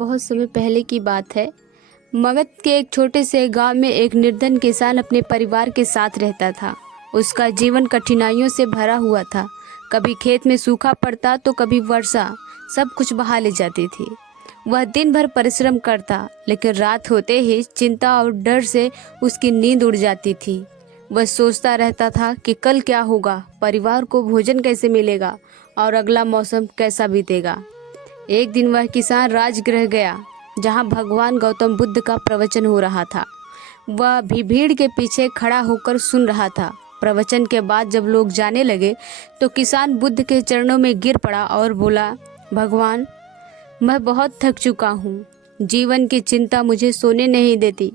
बहुत समय पहले की बात है। मगध के एक छोटे से गांव में एक निर्धन किसान अपने परिवार के साथ रहता था। उसका जीवन कठिनाइयों से भरा हुआ था। कभी खेत में सूखा पड़ता तो कभी वर्षा सब कुछ बहा ले जाती थी। वह दिन भर परिश्रम करता, लेकिन रात होते ही चिंता और डर से उसकी नींद उड़ जाती थी। वह सोचता रहता था कि कल क्या होगा, परिवार को भोजन कैसे मिलेगा और अगला मौसम कैसा बीतेगा। एक दिन वह किसान राजगृह गया, जहां भगवान गौतम बुद्ध का प्रवचन हो रहा था। वह भी भीड़ के पीछे खड़ा होकर सुन रहा था। प्रवचन के बाद जब लोग जाने लगे तो किसान बुद्ध के चरणों में गिर पड़ा और बोला, भगवान, मैं बहुत थक चुका हूँ। जीवन की चिंता मुझे सोने नहीं देती।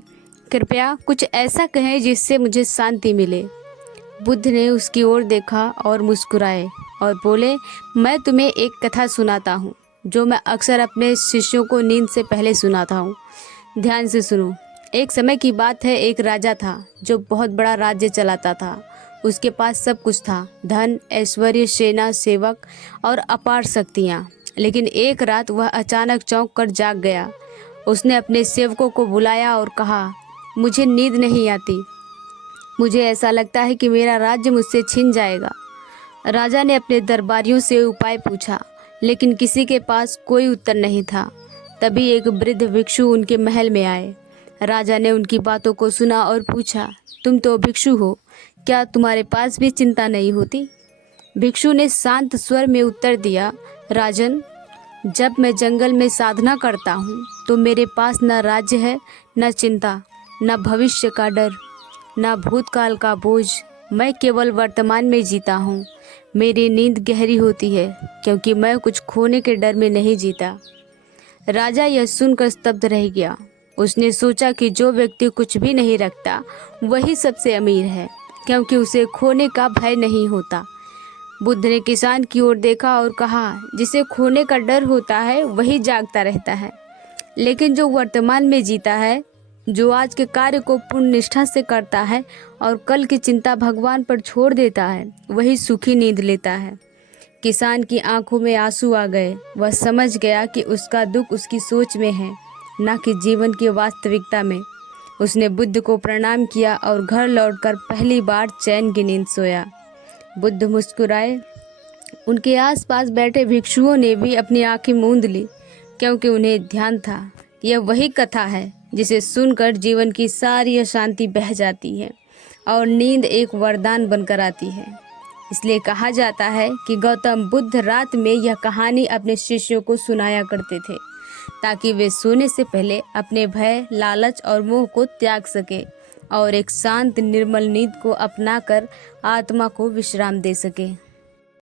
कृपया कुछ ऐसा कहें जिससे मुझे शांति मिले। बुद्ध ने उसकी ओर देखा और मुस्कुराए और बोले, मैं तुम्हें एक कथा सुनाता हूँ जो मैं अक्सर अपने शिष्यों को नींद से पहले सुनाता हूँ। ध्यान से सुनो। एक समय की बात है, एक राजा था जो बहुत बड़ा राज्य चलाता था। उसके पास सब कुछ था, धन, ऐश्वर्य, सेना, सेवक और अपार शक्तियाँ। लेकिन एक रात वह अचानक चौंक कर जाग गया। उसने अपने सेवकों को बुलाया और कहा, मुझे नींद नहीं आती। मुझे ऐसा लगता है कि मेरा राज्य मुझसे छिन जाएगा। राजा ने अपने दरबारियों से उपाय पूछा, लेकिन किसी के पास कोई उत्तर नहीं था। तभी एक वृद्ध भिक्षु उनके महल में आए। राजा ने उनकी बातों को सुना और पूछा, तुम तो भिक्षु हो, क्या तुम्हारे पास भी चिंता नहीं होती? भिक्षु ने शांत स्वर में उत्तर दिया, राजन, जब मैं जंगल में साधना करता हूँ तो मेरे पास न राज्य है, न चिंता, न भविष्य का डर, न भूतकाल का बोझ। मैं केवल वर्तमान में जीता हूँ। मेरी नींद गहरी होती है क्योंकि मैं कुछ खोने के डर में नहीं जीता। राजा यह सुनकर स्तब्ध रह गया। उसने सोचा कि जो व्यक्ति कुछ भी नहीं रखता वही सबसे अमीर है, क्योंकि उसे खोने का भय नहीं होता। बुद्ध ने किसान की ओर देखा और कहा, जिसे खोने का डर होता है वही जागता रहता है, लेकिन जो वर्तमान में जीता है, जो आज के कार्य को पूर्ण निष्ठा से करता है और कल की चिंता भगवान पर छोड़ देता है, वही सुखी नींद लेता है। किसान की आंखों में आंसू आ गए। वह समझ गया कि उसका दुख उसकी सोच में है, न कि जीवन की वास्तविकता में। उसने बुद्ध को प्रणाम किया और घर लौटकर पहली बार चैन की नींद सोया। बुद्ध मुस्कुराए। उनके आसपास बैठे भिक्षुओं ने भी अपनी आंखें मूंद ली, क्योंकि उन्हें ध्यान था, यह वही कथा है जिसे सुनकर जीवन की सारी अशांति बह जाती है और नींद एक वरदान बनकर आती है। इसलिए कहा जाता है कि गौतम बुद्ध रात में यह कहानी अपने शिष्यों को सुनाया करते थे, ताकि वे सोने से पहले अपने भय, लालच और मोह को त्याग सके और एक शांत निर्मल नींद को अपनाकर आत्मा को विश्राम दे सके।